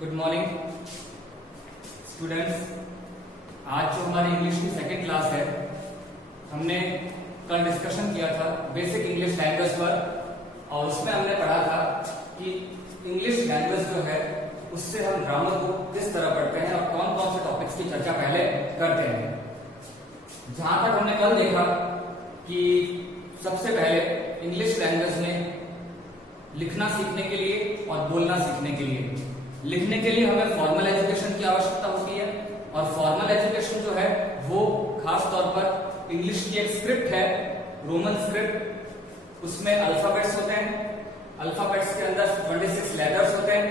Good morning students. आज जो हमारी इंग्लिश की सेकेंड क्लास है, हमने कल डिस्कशन किया था बेसिक इंग्लिश लैंग्वेज पर, और उसमें हमने पढ़ा था कि इंग्लिश लैंग्वेज जो है उससे हम ग्रामर को किस तरह पढ़ते हैं और कौन कौन से टॉपिक्स की चर्चा पहले करते हैं। जहां तक हमने कल देखा कि सबसे पहले इंग्लिश लैंग्वेज में लिखना सीखने के लिए और बोलना सीखने के लिए, लिखने के लिए हमें फॉर्मल एजुकेशन की आवश्यकता होती है, और फॉर्मल एजुकेशन जो है वो खास तौर पर इंग्लिश की एक स्क्रिप्ट है, रोमन स्क्रिप्ट। उसमें अल्फाबेट्स होते हैं, अल्फाबेट्स के अंदर 26 लेटर्स होते हैं,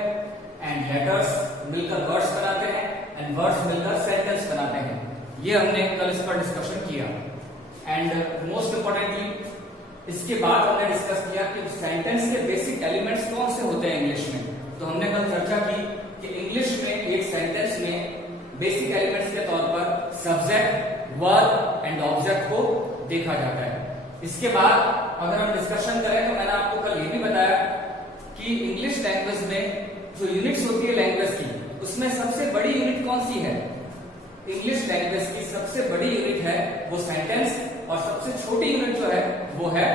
एंड लेटर्स मिलकर वर्ड्स बनाते हैं, एंड वर्ड्स मिलकर सेंटेंस बनाते हैं। ये हमने कल इस पर डिस्कशन किया। एंड मोस्ट इंपॉर्टेंटली इसके बाद हमने डिस्कस किया कि सेंटेंस के बेसिक एलिमेंट्स कौन से होते हैं इंग्लिश में। तो हमने कल चर्चा की कि इंग्लिश में एक सेंटेंस में बेसिक एलिमेंट्स के तौर पर सब्जेक्ट, वर्ब एंड ऑब्जेक्ट को देखा जाता है। इसके बाद अगर हम डिस्कशन करें तो मैंने आपको कल ये भी बताया कि इंग्लिश लैंग्वेज में जो यूनिट्स होती है लैंग्वेज की, उसमें सबसे बड़ी यूनिट कौन सी है? इंग्लिश लैंग्वेज की सबसे बड़ी यूनिट है वो सेंटेंस, और सबसे छोटी यूनिट जो है वो है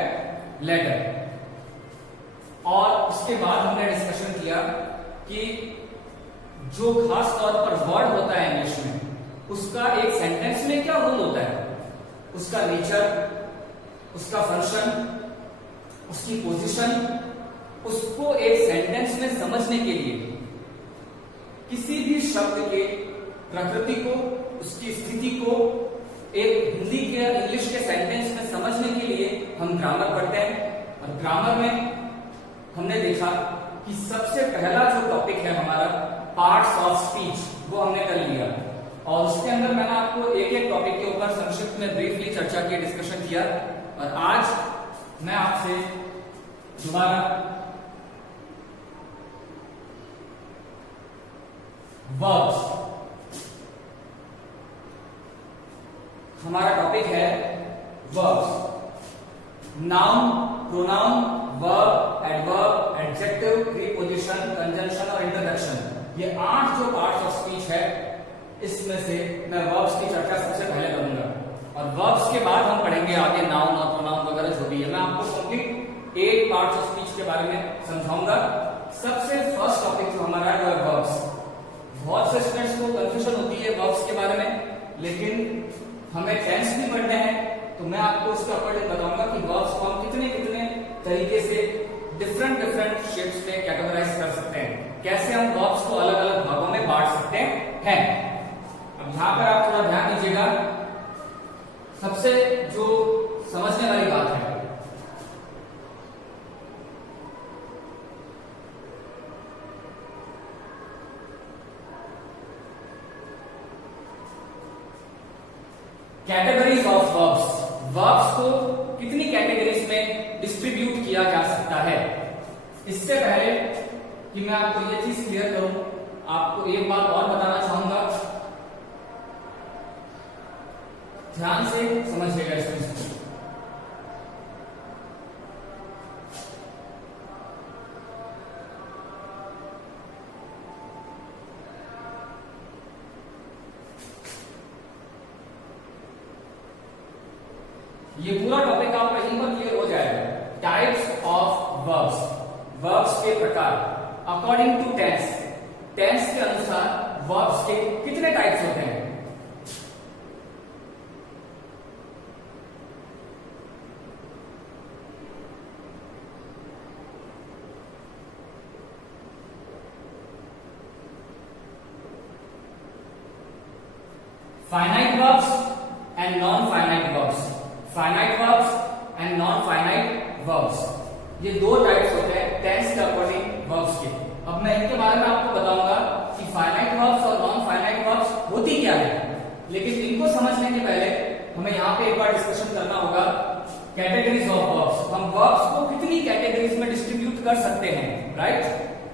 लेटर। और उसके बाद हमने डिस्कशन किया कि जो खास तौर पर वर्ड होता है इंग्लिश में, उसका एक सेंटेंस में क्या रोल होता है, उसका नेचर, उसका फंक्शन, उसकी पोजीशन, उसको एक सेंटेंस में समझने के लिए किसी भी शब्द के प्रकृति को, उसकी स्थिति को एक हिंदी के इंग्लिश के सेंटेंस में समझने के लिए हम ग्रामर पढ़ते हैं। और ग्रामर में हमने देखा कि सबसे पहला जो टॉपिक है हमारा पार्ट्स ऑफ स्पीच, वो हमने कर लिया, और उसके अंदर मैंने आपको एक एक टॉपिक के ऊपर संक्षिप्त में ब्रीफली चर्चा की, डिस्कशन किया। और आज मैं आपसे दोबारा वर्ब्स, हमारा टॉपिक है verbs, noun, pronoun, verb, adverb, adjective, preposition, conjunction और इंट्रोडक्शन। ये 8 जो पार्ट्स ऑफ स्पीच है, इसमें से मैं वर्ब्स की चर्चा सबसे पहले करूंगा, और वर्ब्स के बाद हम पढ़ेंगे आगे नाउन और प्रोनाउन वगैरह जो भी है। मैं आपको कंप्लीट 8 पार्ट्स ऑफ स्पीच के बारे में समझाऊंगा। सबसे फर्स्ट टॉपिक जो हमारा है वो है वर्ब्स। बहुत से स्टूडेंट्स को कंफ्यूजन होती है वर्ब्स के बारे में, लेकिन हमें टेंस भी पढ़ने हैं, तो मैं आपको उसके अकॉर्डिंग बताऊंगा कि वर्ब्स को हम कितने कितने तरीके से डिफरेंट शेप्स में कैटेगराइज कर सकते हैं, कैसे हम वर्ब्स को अलग अलग भागों में बांट सकते हैं। अब यहां पर आप थोड़ा ध्यान दीजिएगा, सबसे जो समझने वाली बात है, कैटेगरीज ऑफ वर्ब्स। वर्ब्स को कितनी कैटेगरीज में डिस्ट्रीब्यूट किया जा सकता है। इससे पहले कि मैं आपको ये चीज क्लियर करूं, आपको एक बात और बताना चाहूंगा, ध्यान से समझिएगा इस चीज को। ये पूरा टॉपिक आपका यहीं पर क्लियर हो जाएगा। टाइप्स ऑफ वर्ब्स, वर्ब्स के प्रकार अकॉर्डिंग टू टेंस, टेंस के अनुसार वर्ब्स के कितने टाइप्स होते हैं। Finite verbs and non finite verbs, finite verbs and non finite verbs, ये 2 टाइप्स होते हैं टेंस के अकॉर्डिंग वर्ब्स के। अब मैं इनके बारे में आपको बताऊंगा कि फाइनाइट वर्ब्स और नॉन फाइनाइट वर्ब्स होती क्या है, लेकिन इनको समझने के पहले हमें यहाँ पे एक बार डिस्कशन करना होगा कैटेगरीज ऑफ वर्ब्स। हम वर्ब्स को कितनी कैटेगरीज में डिस्ट्रीब्यूट कर सकते हैं, राइट?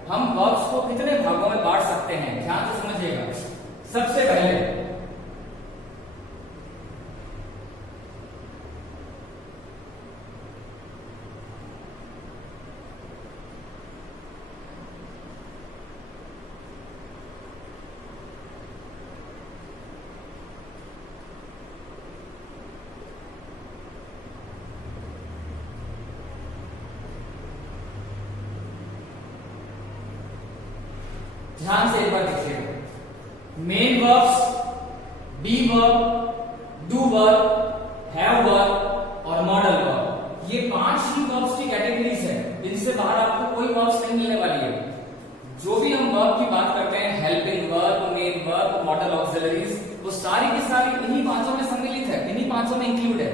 हम वर्ब्स को कितने भागों में बांट सकते हैं, ध्यान से समझिएगा। सबसे पहले ध्यान से एक बार देखिएगा, main verbs, be verb, do verb, have verb और मॉडल वर्ब, ये 5 ही वर्ब्स की कैटेगरीज है। इनसे बाहर आपको कोई वर्ब्स नहीं मिलने वाली है। जो भी हम वर्ब की बात करते हैं, helping verb, main verb, model auxiliaries, वो सारी की सारी इन्हीं 5 में सम्मिलित है, इन्हीं 5 में इंक्लूड है।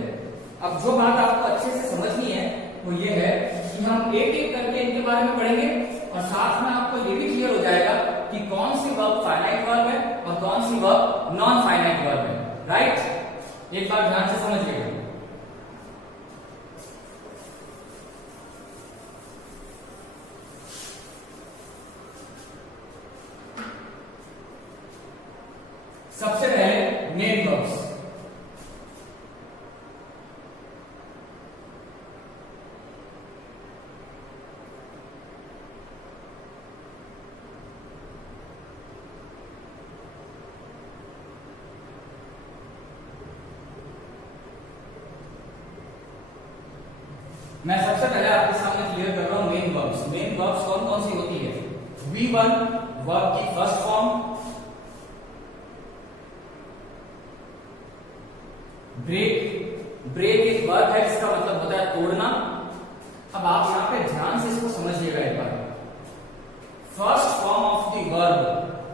अब जो बात आपको अच्छे से समझनी है वो ये है कि हम एक एक करके इनके बारे में पढ़ेंगे और साथ में आपको ये भी क्लियर हो जाएगा कि कौन सी वर्ब फाइनाइट वर्ब है और कौन सी वर्ब नॉन फाइनाइट वर्ब है। राइट, एक बार ध्यान से समझिएगा। सबसे पहले मेन वर्ब्स। मैं सबसे पहले आपके सामने क्लियर कर रहा हूं मेन वर्ब्स। मेन वर्ब्स कौन कौन सी होती है? V1 वर्ब की फर्स्ट फॉर्म, ब्रेक, ब्रेक एक वर्ब है जिसका मतलब होता है तोड़ना। अब आप यहां पे ध्यान से इसको समझिएगा एक बार। First form of the verb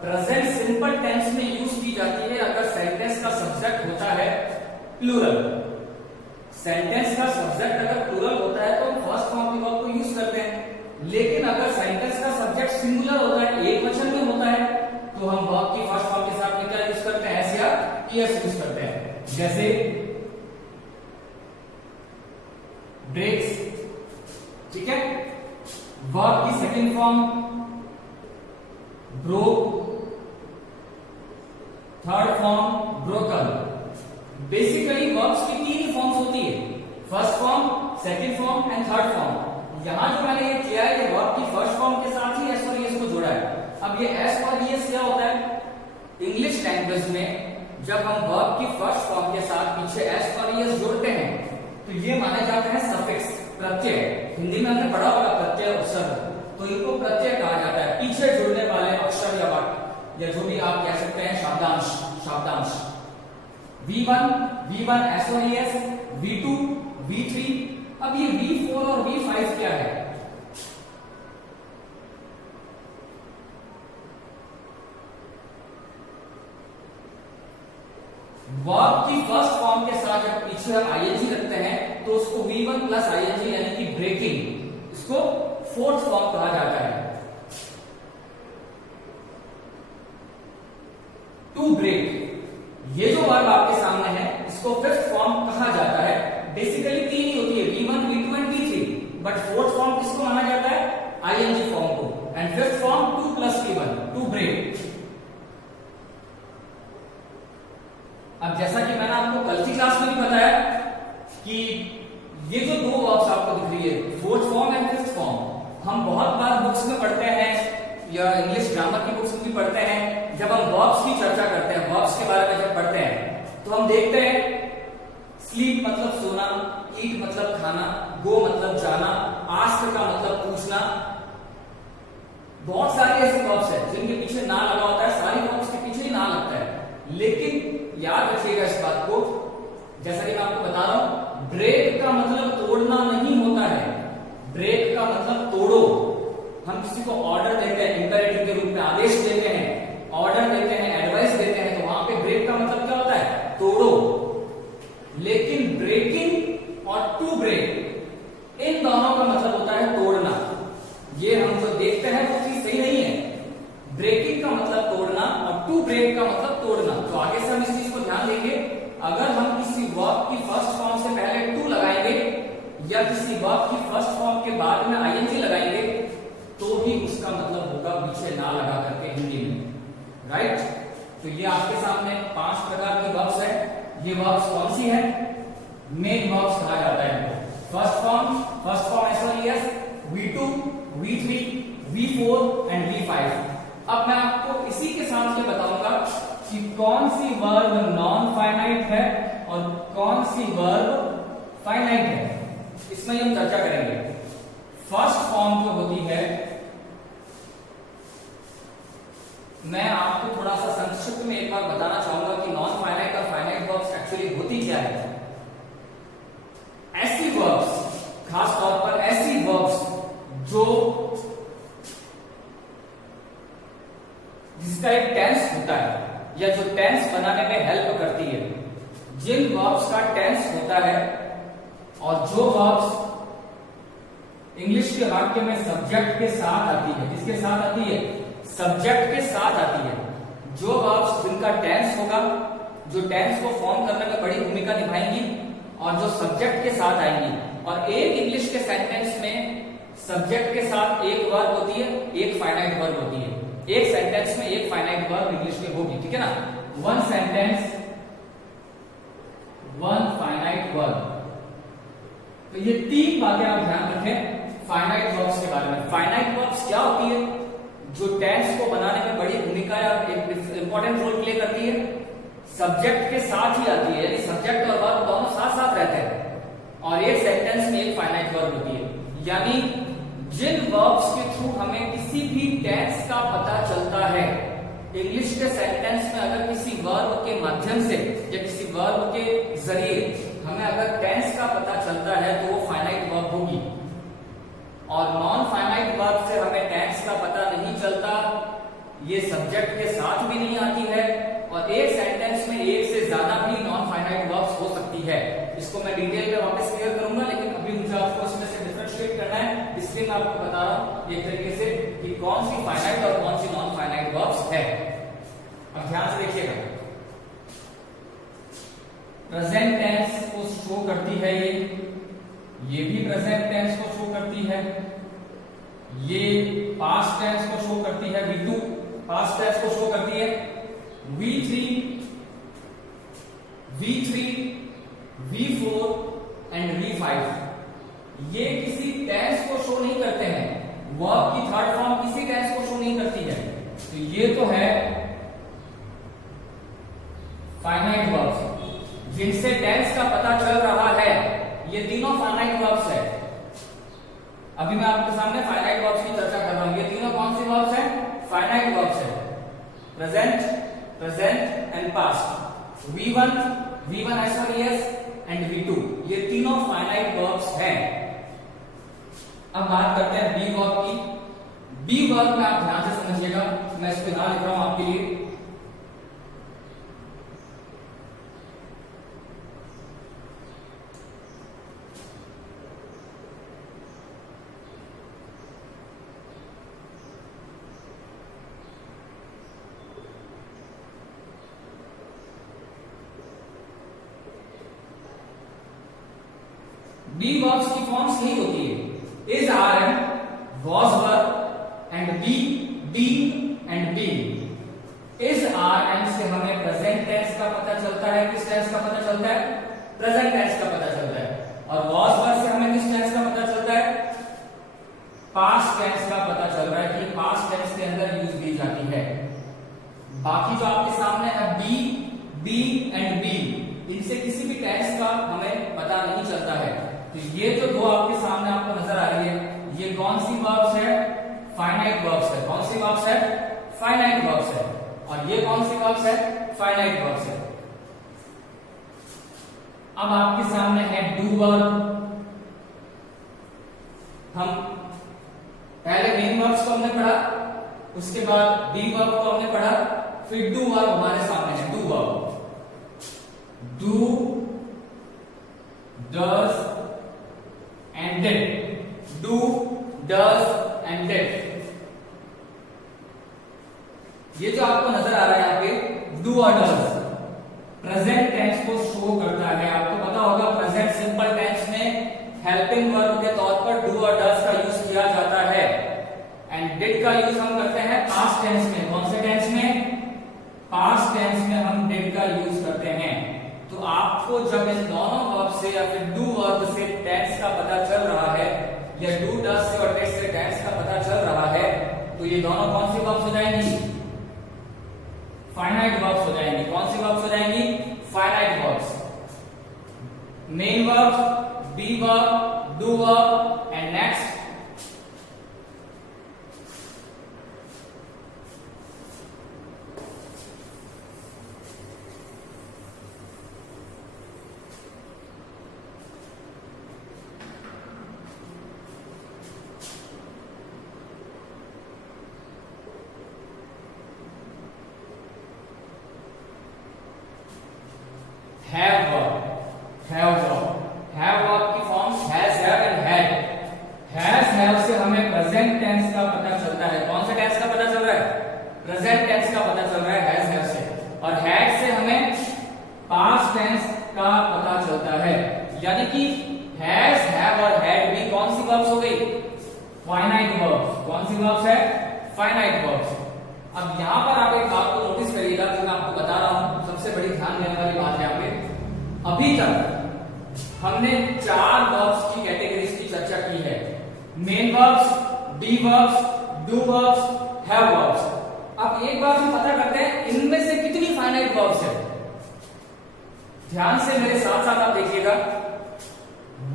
present simple tense में यूज की जाती है अगर सेंटेंस का सब्जेक्ट होता है प्लूरल। सेंटेंस का सब्जेक्ट अगर प्लूरल होता है तो हम फर्स्ट फॉर्म की वर्ब को यूज करते हैं, लेकिन अगर सेंटेंस का सब्जेक्ट सिंगुलर होता है, एक वचन में होता है, तो हम वर्ब की फर्स्ट फॉर्म के साथ में क्या यूज करते हैं? एस या ईएस यूज करते हैं। जैसे ब्रेक्स, ठीक है। वर्ब की second form broke, third form broken. Basically verbs की 3 ही फॉर्म्स होती है, first form, second form and third form. यहां जो मैंने ये किया है, ये वर्ब की फर्स्ट फॉर्म के साथ ही एस और ईएस को जोड़ा है। अब ये एस और ईएस क्या होता है? इंग्लिश लैंग्वेज में जब हम वर्ब की फर्स्ट फॉर्म के साथ पीछे एस और ईएस जोड़ते हैं तो ये माने जाते हैं सफिक्स, प्रत्यय। हिंदी में हमने पढ़ा होगा प्रत्यय उपसर्ग, तो इनको प्रत्यय कहा जाता है, पीछे जुड़ने वाले अक्षर या वाक्य या जो भी आप कह सकते हैं शब्दांश, शब्दांश। V1 एस और ईएस, V2 V3। अब ये V4 और V5 क्या है? वर्ब की फर्स्ट फॉर्म के साथ जब पीछे हम आईएनजी रखते हैं तो उसको V1 प्लस आईएनजी यानी कि ब्रेकिंग, इसको फोर्थ फॉर्म कहा जाता है। टू ब्रेक, ये जो वर्ब आपके सामने है इसको फिफ्थ फॉर्म कहा जाता है। बेसिकली 3 ही होती है, V1 V2 and V3, but fourth form किसको माना जाता है? आईएनजी फॉर्म को। And fifth form 2 plus V1, to break. अब जैसा कि मैंने आपको कल की क्लास में भी बताया कि ये जो 2 वर्ब्स आपको दिख रही है, fourth form and fifth form, हम बहुत बार बुक्स में पढ़ते हैं या इंग्लिश ग्रामर की बुक्स में भी पढ़ते हैं। जब हम वर्ब्स की चर्चा करते हैं, वर्ब्स के बारे में जब पढ़ते हैं तो हम देखते हैं स्लीप मतलब सोना, ईट मतलब खाना, गो मतलब जाना, आस्क का मतलब पूछना। बहुत सारे ऐसे वर्ब्स हैं जिनके पीछे ना लगा होता है, सारी वर्ब्स के पीछे ही ना लगता है। लेकिन याद रखिएगा इस बात को, जैसा कि मैं आपको बता रहा हूं, ब्रेक का मतलब तोड़ना नहीं होता है। ब्रेक का मतलब तोड़ो। हम किसी को ऑर्डर देते हैं, इंपेरेटिव के रूप में आदेश देते हैं, ऑर्डर देते हैं, एडवाइस देते हैं, तो वहां पे ब्रेक का मतलब क्या होता है? तोड़ो। लेकिन ब्रेकिंग और टू ब्रेक, इन दोनों का मतलब होता है तोड़ना। ये हम जो देखते हैं वो चीज सही नहीं है। ब्रेकिंग का मतलब तोड़ना और टू ब्रेक का मतलब तोड़ना। तो आगे से हम इस चीज को ध्यान देंगे। अगर हम किसी वर्ब की फर्स्ट फॉर्म से पहले टू लगाएंगे या किसी वर्ब की फर्स्ट फॉर्म के बाद में आईएनजी लगाएंगे तो भी उसका मतलब होगा पीछे ना लगा करके हिंदी में। राइट, तो ये आपके सामने 5 प्रकार की वर्ब्स है। ये वर्ब्स कौन सी है? मेन वर्ब्स कहा जाता है। फर्स्ट फॉर्म एस और ES, V2 V3 V4 and V5। अब मैं आपको इसी के साथ ये बताऊंगा कि कौन सी वर्ब नॉन फाइनाइट है और कौन सी वर्ब फाइनाइट है, इसमें हम चर्चा करेंगे। फर्स्ट फॉर्म जो होती है क्या है? ऐसी वर्ब्स, खास तौर पर ऐसी वर्ब्स जो जिसका एक टेंस होता है या जो टेंस बनाने में हेल्प करती है, जिन वर्ब्स का टेंस होता है और जो वर्ब्स इंग्लिश के वाक्य में सब्जेक्ट के साथ आती है। किसके साथ आती है? सब्जेक्ट के साथ आती है। जो वर्ब्स जिनका टेंस होगा, जो टेंस को फॉर्म करने में बड़ी भूमिका निभाएंगी और जो सब्जेक्ट के साथ आएंगी। और एक इंग्लिश के सेंटेंस में सब्जेक्ट के साथ एक वर्ब होती है, एक फाइनाइट वर्ब होती है। एक सेंटेंस में एक फाइनाइट वर्ब इंग्लिश में होगी, ठीक है ना? One sentence one finite verb. तो ये तीन बातें आप ध्यान रखें फाइनाइट वर्ब्स के बारे में। फाइनाइट वर्ब्स क्या होती है? जो टेंस को बनाने में बड़ी भूमिका या एक इंपॉर्टेंट रोल प्ले करती है, सब्जेक्ट के साथ ही आती है, यानी सब्जेक्ट और वर्ब दोनों साथ साथ रहते हैं और एक सेंटेंस में एक फाइनाइट वर्ब होती है। यानी जिन वर्ब्स के थ्रू हमें किसी भी टेंस का पता चलता है, इंग्लिश के सेंटेंस में अगर किसी वर्ब के माध्यम से या किसी वर्ब के जरिए हमें अगर टेंस का पता चलता है तो वो फाइनाइट वर्ब होगी। और नॉन फाइनाइट वर्ब से हमें टेंस का पता नहीं चलता, ये सब्जेक्ट के साथ भी नहीं आती है और एक सेंटेंस में एक से ज्यादा भी नॉन फाइनाइट वर्ब्स हो सकती है। इसको मैं डिटेल में वापस क्लियर करूंगा, लेकिन अभी मुझे आपको इसमें से डिफरेंशिएट करना है, इसलिए मैं आपको बता रहा हूं एक तरीके से कि कौन सी फाइनाइट और कौन सी नॉन फाइनाइट वर्ब्स है। अब ध्यान से देखिएगा, प्रेजेंट टेंस को शो करती है ये भी प्रेजेंट टेंस को शो करती है, ये पास्ट टेंस को शो करती है, V2 पास्ट टेंस को शो करती है, V3, V4 एंड V5 ये किसी टेंस को शो नहीं करते हैं। वर्ब की थर्ड फॉर्म किसी टेंस को शो नहीं करती है। तो ये तो है फाइनाइट वर्ब्स जिनसे टेंस का पता चल रहा है। ये तीनों फाइनाइट वर्ब्स है। अभी मैं आपके सामने फाइनाइट वर्ब्स की चर्चा कर रहा हूं। ये तीनों कौन सी वर्ब्स है? फाइनाइट वर्ब्स है। Present and past. V1 S1 and V2 ये तीनों फाइनाइट वर्ब्स हैं। अब बात करते हैं बी वर्ब की। बी वर्ब में आप ध्यान से समझिएगा, मैं इस पे नाम लिख रहा हूं आपके लिए। बी वर्ब्स की फॉर्म्स नहीं होती है। Is, are and, was verb and be, being and being. Is, are and से हमें प्रेजेंट टेंस का पता चलता है। किस टेंस का पता चलता है? प्रेजेंट टेंस का पता चलता है। और वॉज वर्ब से हमें किस टेंस का पता चलता है? पास्ट टेंस का पता चल रहा है कि पास्ट टेंस के अंदर यूज की जाती है। बाकी जो आपके सामने है बी, बीइंग एंड बीइंग, इनसे किसी भी टेंस का हमें पता नहीं चलता है। तो ये जो दो आपके सामने आपको नजर आ रही है, ये कौन सी वर्ब्स है? फाइनाइट वर्ब्स है। कौन सी वर्ब्स है? फाइनाइट वर्ब्स है। और ये कौन सी वर्ब्स है? फाइनाइट वर्ब्स है। अब आपके सामने है डू वर्ब। हम पहले मेन वर्ब्स को हमने पढ़ा, उसके बाद बी वर्ब को हमने पढ़ा, फिर डू वर्ब हमारे सामने है। Do verb, do, does and did. Do, does and did, ये जो आपको नजर आ रहा है यहाँ पे डू और डज प्रेजेंट टेंस को शो करता है। आपको पता होगा प्रेजेंट सिंपल टेंस में हेल्पिंग वर्ब के तौर पर डू और डज का यूज किया जाता है एंड डिड का यूज हम करते हैं पास्ट टेंस में। कौन से टेंस में? पास्ट टेंस में हम डिड का यूज करते हैं। तो आपको जब इन दोनों वर्ब से या फिर डू वर्ब से टेंस का पता चल रहा है या डू डज से और डिड से टेंस का पता चल रहा है, तो ये दोनों कौन सी वर्ब्स हो जाएंगी? फाइनाइट वर्ब्स हो जाएंगी। कौन सी वर्ब्स हो जाएंगी? Finite verbs. Main verb, be verb, do verb and next finite verbs. अब यहां पर आप एक बात को नोटिस करिएगा कि मैं आपको बता रहा हूं, सबसे बड़ी ध्यान देने वाली बात है यहाँ पे। अभी तक हमने 4 वर्ब्स की कैटेगरीज की चर्चा की है, main verbs, be verbs, do verbs, have verbs. अब एक बात हम पता करते हैं, इनमें से कितनी फाइनाइट वर्ब्स है। ध्यान से मेरे साथ साथ आप देखिएगा,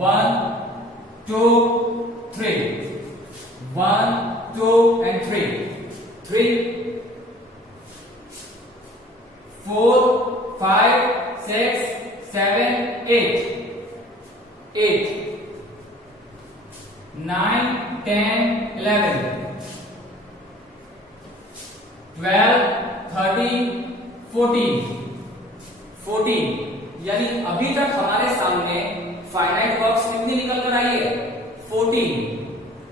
1 2 3, 1 2 and 3, 4 5 6 7 8, 9 10 11, 12 13 14। यानी अभी तक हमारे सामने फाइनाइट वर्ब्स कितनी निकल कर आई है? 14।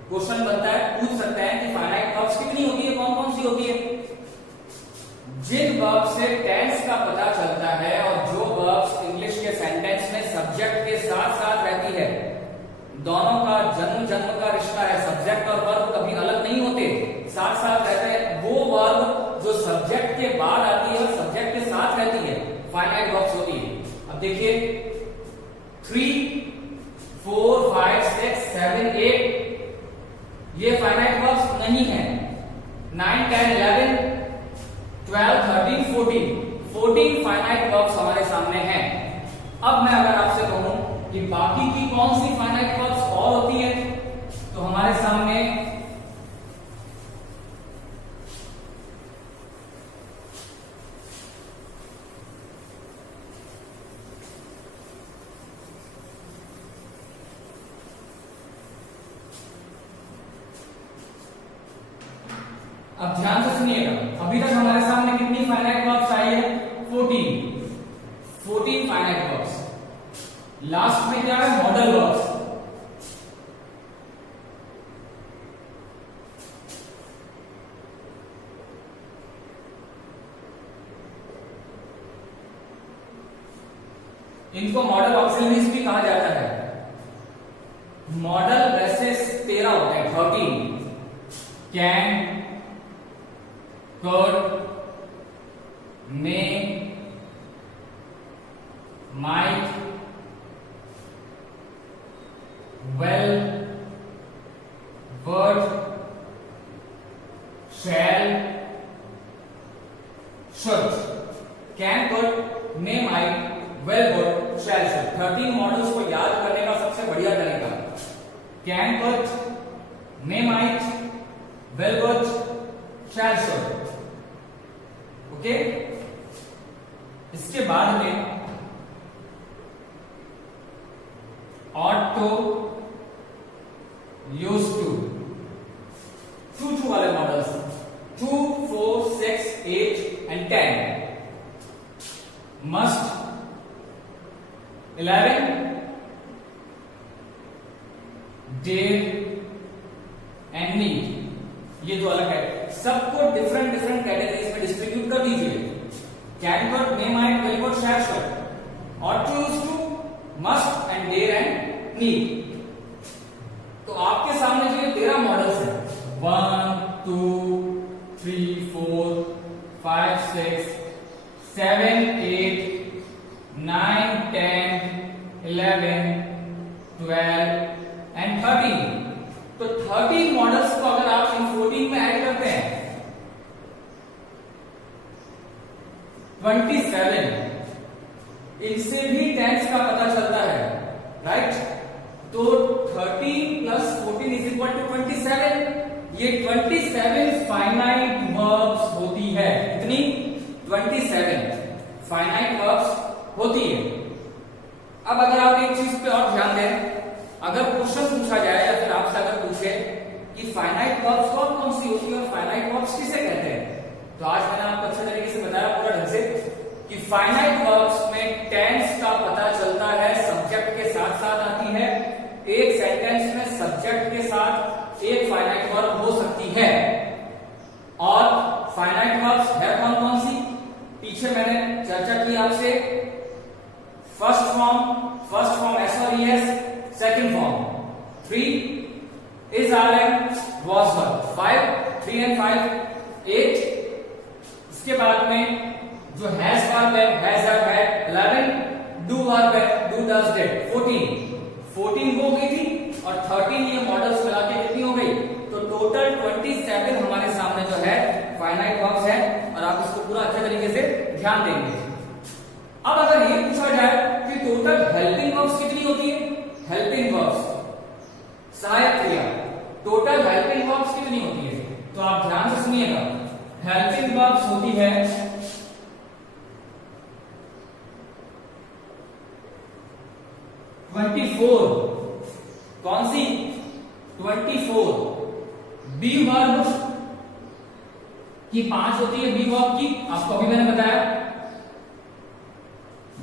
क्वेश्चन बनता है, पूछ सकता है कि फाइनाइट वर्ब्स कितनी होती है, कौन कौन सी होती है? जिन वर्ब से टेंस का पता चलता है और जो वर्ब्स इंग्लिश के सेंटेंस में सब्जेक्ट के साथ साथ रहती है, दोनों का जन्म जन्म का रिश्ता है, सब्जेक्ट और वर्ब कभी अलग नहीं होते, साथ साथ रहते हैं, वो वर्ब जो सब्जेक्ट के बाद आती है और सब्जेक्ट के साथ रहती है, फाइनाइट वर्ब्स होती है। अब देखिए 3 4 5 6 7 8 ये फाइनाइट वर्ब्स नहीं है। 9 10 11 12 13 14 फाइनाइट वर्ब्स हमारे सामने हैं। अब मैं अगर आपसे कहूं कि बाकी की कौन सी फाइनाइट वर्ब्स और होती है, तो हमारे सामने अब ध्यान से सुनिएगा, अभी तक हमारे सामने कितनी फाइनाइट वर्ब्स आई है? 14 फाइनाइट वर्ब्स। लास्ट में क्या है? Modal verbs. इनको मॉडल ऑक्सिलरीज भी कहा जाता है। मॉडल वैसे 13 होते हैं, 13। Can, could, may, might, will, would, shall, should। can, could, may, might, will, would, shall, should। 13 models को याद करने का सबसे बढ़िया तरीका can, could, may, might, will, would, shall, should। Okay, इसके बाद में ought to, used to, to वाले modals 2 4 6 8 and 10। must, 11, dare and need। ये दो अलग है, सबको डिफरेंट कैटेगरीज में डिस्ट्रीब्यूट कर दीजिए। Can, could, may, might, will, would, shall, should. ought to, used to, must and dare and need। तो आपके सामने जो ये 13 मॉडल्स हैं, 1 2 3 4 5 6 7 8 9 10 11 12 and 13। तो 13 मॉडल्स को अगर आप इन 14 में ऐड करते हैं, 27, इनसे भी टेंस का पता चलता है, राइट? तो 13 प्लस 14 इज इक्वल टू 27। ये 27 फाइनाइट वर्ब्स होती है। कितनी? 27 फाइनाइट वर्ब्स होती है। अब अगर आप एक चीज पे और ध्यान दें, अगर क्वेश्चन पूछा जाए या फिर आपसे अगर पूछे कि फाइनाइट वर्ब्स कौन कौन सी होती है और फाइनाइट वर्ब्स किसे कहते हैं, तो आज मैंने आपको अच्छे तरीके से बताया पूरा ढंग से कि फाइनाइट वर्ब्स में टेंस का पता चलता है, सब्जेक्ट के साथ साथ आती है। एक सेंटेंस में सब्जेक्ट के साथ एक फाइनाइट वर्ब हो सकती है। और फाइनाइट वर्ब्स है कौन कौन सी? पीछे मैंने चर्चा की आपसे, फर्स्ट फॉर्म एस और ES, second form 3 is, are, am, was, were, 5 3 and 5 8। इसके बाद में जो हैज वर्ब है, has have had 11, do verb है, डू डज डिड 14 हो गई थी, और 13 ये मॉडल्स मिला के कितनी हो गई, तो टोटल 27 हमारे सामने जो है फाइनाइट वर्ब्स है, और आप इसको पूरा अच्छे तरीके से ध्यान देंगे। अब अगर ये पूछा जाए कि टोटल हेल्पिंग वर्ब्स कितनी होती है, हेल्पिंग वर्ब्स सहायक क्रिया, टोटल हेल्पिंग वर्ब्स कितनी होती है, तो आप ध्यान से सुनिएगा। हेल्पिंग वर्ब्स होती है 24। कौन सी? 24। बी वर्ब की 5 होती है, बी वर्ब की, आपको अभी मैंने बताया।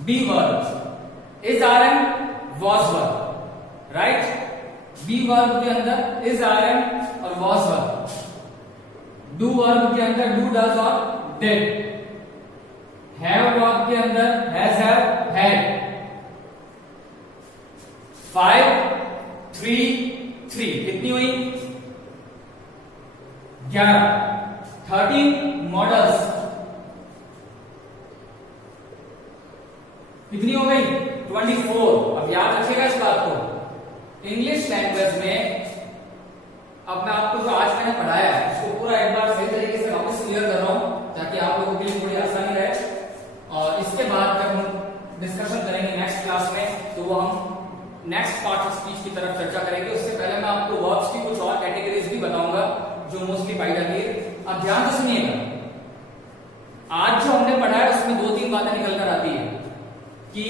Be verb is are am was verb, right. Be verb के अंदर इज आर एम और वॉज वर्ब। डू वर्ब के अंदर डू डज और डिड। हैव वर्ब के अंदर हैज हैव हैड। 5 3 3 कितनी हुई? 11। 13 मॉडल्स कितनी हो गई? 24। अब याद रखिएगा इस बात को, इंग्लिश लैंग्वेज में अब मैं आपको जो आज मैंने पढ़ाया है उसको पूरा एक बार सही तरीके से वापस क्लियर कर रहा हूं, ताकि आप लोगों के लिए थोड़ी आसानी रहे। और इसके बाद जब हम डिस्कशन करेंगे नेक्स्ट क्लास में, तो वो हम नेक्स्ट पार्ट ऑफ स्पीच की तरफ चर्चा करेंगे। उससे पहले मैं आपको वर्ब्स की कुछ और कैटेगरीज भी बताऊंगा जो मोस्टली पाई जाती है। अब ध्यान से सुनिएगा, आज जो हमने पढ़ा है उसमें 2-3 बातें निकल कर आती है कि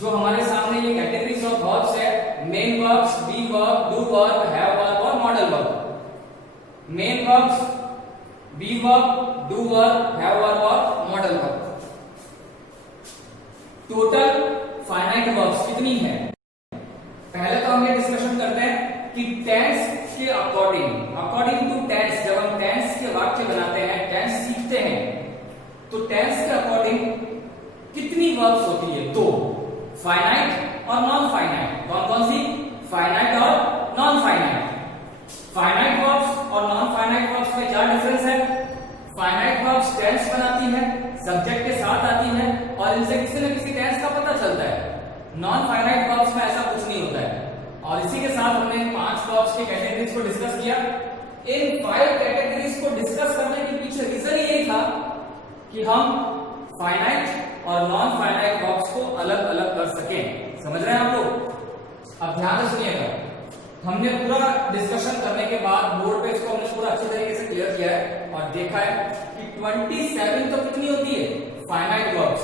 जो हमारे सामने ये कैटेगरीज ऑफ वर्ब्स है, main verbs, be verb, do verb, have verb और modal verb. Main verbs, be verb, do verb, have verb और modal verb. Total finite verbs कितनी है? पहले तो हम ये डिस्कशन करते हैं कि टेंस के अकॉर्डिंग टू टेंस, जब हम टेंस के वाक्य बनाते हैं, टेंस सीखते हैं, तो टेंस के अकॉर्डिंग कितनी वर्ब्स होती है? 2, फाइनाइट और नॉन फाइनाइट। कौन कौन सी? फाइनाइट और नॉन फाइनाइट। फाइनाइट वर्ब्स और नॉन फाइनाइट वर्ब्स में क्या डिफरेंस है? फाइनाइट वर्ब्स टेंस बनाती है, सब्जेक्ट के साथ आती है, और इनसे किसी न किसी टेंस का पता चलता है। नॉन फाइनाइट वर्ब्स में ऐसा कुछ नहीं होता है। और इसी के साथ हमने 5 वर्ब्स के कैटेगरीज को डिस्कस किया। इन 5 कैटेगरीज को डिस्कस करने के पीछे रीजन यही था कि हम फाइनाइट और नॉन फाइनाइट वर्ब्स को अलग अलग कर सकें। समझ रहे हैं आप लोग? अब ध्यान से सुनिएगा, हमने पूरा डिस्कशन करने के बाद बोर्ड पे इसको हमने पूरा अच्छे तरीके से क्लियर किया है और देखा है कि 27 तो कितनी होती है? फाइनाइट वर्ब्स,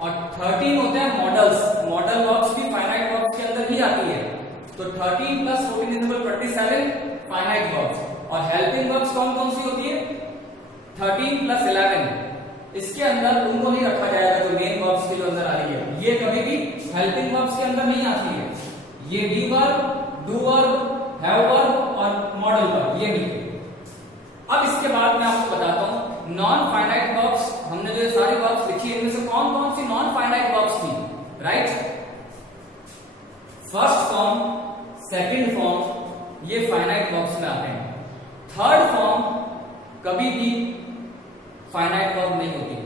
और 13 होते हैं मॉडल्स। मॉडल वर्ब्स भी फाइनाइट वर्ब्स के अंदर ही आती है। तो 13 + 14 = 27 फाइनाइट वर्ब्स। और हेल्पिंग वर्ब्स कौन कौन सी होती है? 13 + 11। इसके अंदर उनको नहीं रखा जाएगा जो मेन वर्ब्स के जो अंदर आ रही है, ये कभी भी हेल्पिंग वर्ब्स के अंदर नहीं आती है। ये be verb, do verb, have verb और मॉडल वर्ब, ये नहीं। अब इसके बाद मैं आपको बताता हूं नॉन फाइनाइट वर्ब्स। हमने जो ये सारी वर्ब्स लिखी है, इनमें से कौन कौन सी नॉन फाइनाइट वर्ब्स थी, right? First form, second form, ये फाइनाइट वर्ब्स में आते हैं। थर्ड फॉर्म कभी भी फाइनाइट वर्ब नहीं होती।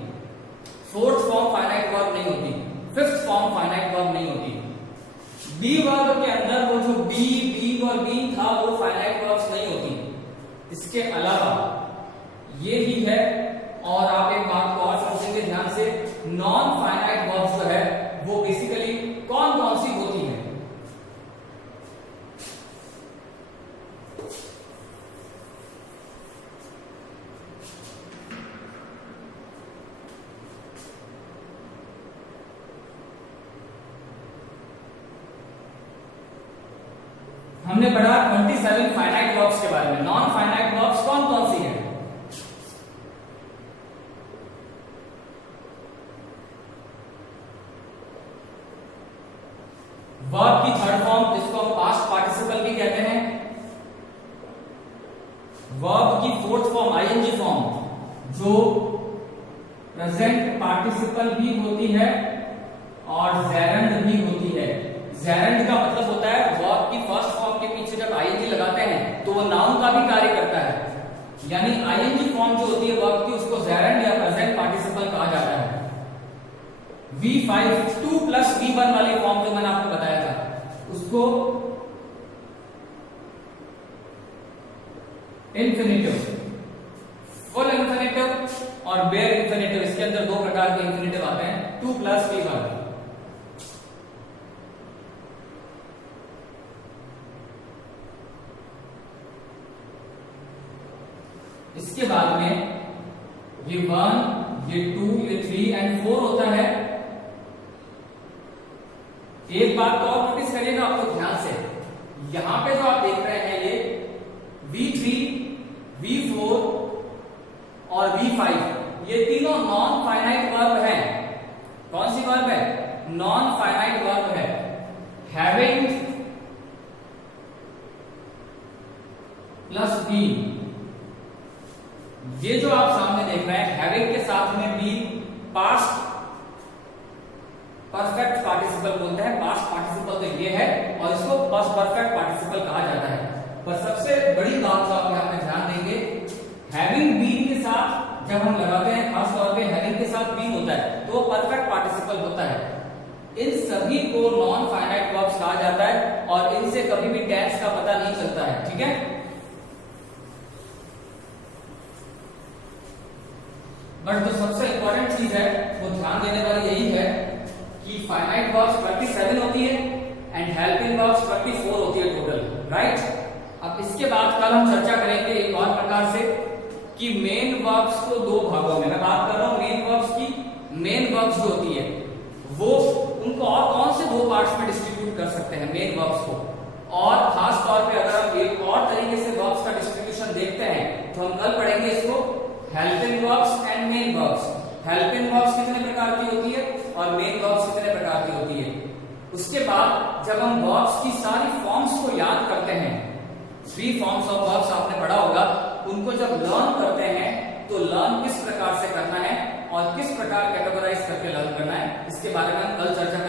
फोर्थ फॉर्म फाइनाइट वर्ब नहीं होती। फिफ्थ फॉर्म फाइनाइट वर्ब नहीं होती। बी वर्ब के अंदर वो जो बी और बी था, वो फाइनाइट वर्ब्स नहीं होती। इसके अलावा ये ही है। और आप एक बात को और समझेंगे ध्यान से, नॉन फाइनाइट वर्ब्स जो है वो बेसिकली कौन कौन सी होती है? हमने पढ़ा 27 फाइनाइट वर्ब्स के बारे में। नॉन फाइनाइट वर्ब्स कौन कौन सी है? वर्ब की थर्ड फॉर्म, जिसको हम पास्ट पार्टिसिपल भी कहते हैं। वर्ब की फोर्थ फॉर्म आईएनजी फॉर्म, जो प्रेजेंट पार्टिसिपल भी होती है और जेरेंड भी होती है। जेरेंड का मतलब होता है वर्ब की फर्स्ट फॉर्म के पीछे जब आईएनजी लगाते हैं तो वो नाउन का भी कार्य करता है। यानी आईएनजी फॉर्म जो होती है वर्ब की उसको जेरेंड या प्रेजेंट पार्टिसिपल कहा जाता है। V5 2 प्लस V1 वाली फॉर्म जो मैंने आपको बताया था उसको इंफिनिटिव, फुल इंफिनिटिव और बेयर इंफिनिटिव, इसके अंदर दो प्रकार के इंफिनिटिव आते हैं, 2 प्लस V1। इसके बाद में ये 1, ये 2, ये 3 एंड 4 होता है। एक बात तो और नोटिस करिएगा आपको ध्यान से, यहां पे जो आप देख रहे हैं ये V3, V4 और V5 ये तीनों नॉन फाइनाइट वर्ब है। कौन सी वर्ब है? नॉन फाइनाइट वर्ब है। हैविंग प्लस बी, ये जो आप सामने देख रहे हैं हैविंग के साथ में बी पास्ट परफेक्ट पार्टिसिपल बोलते हैं। पास्ट पार्टिसिपल तो ये है और इसको पास्ट परफेक्ट पार्टिसिपल कहा जाता है। पर सबसे बड़ी बात जो आप यहाँ पे ध्यान देंगे, हैविंग बीन के साथ जब हम लगाते हैं, खास तौर पे हैविंग के साथ बीन होता है तो परफेक्ट पार्टिसिपल होता है। इन सभी को नॉन फाइनाइट वर्ब्स कहा जाता है और इनसे कभी भी टेंस का पता नहीं चलता है। ठीक है, बट जो सबसे इंपॉर्टेंट चीज है वो ध्यान देने वाली यही है कि फाइनाइट वर्ब्स 27 होती है एंड हेल्पिंग वर्ब्स 24 होती है टोटल, राइट। अब इसके बाद कल हम चर्चा करेंगे एक और प्रकार से कि मेन वर्ब्स को दो भागों में, मैं बात कर रहा हूं मेन वर्ब्स की। मेन वर्ब्स जो होती है वो उनको और कौन से दो पार्ट्स में डिस्ट्रीब्यूट कर सकते हैं मेन वर्ब्स को, और खास तौर पे अगर हम एक और तरीके से वर्ब्स का डिस्ट्रीब्यूशन देखते हैं तो हम कल पढ़ेंगे इसको helping verbs and main verbs. Helping verbs कितने प्रकार की होती है और मेन वर्ब्स कितने प्रकार की होती है। उसके बाद जब हम वर्ब्स की सारी फॉर्म्स को याद करते हैं, 3 फॉर्म्स ऑफ वर्ब्स आपने पढ़ा होगा, उनको जब लर्न करते हैं तो लर्न किस प्रकार से करना है और किस प्रकार कैटेगराइज करके लर्न करना है, इसके बारे में हम कल चर्चा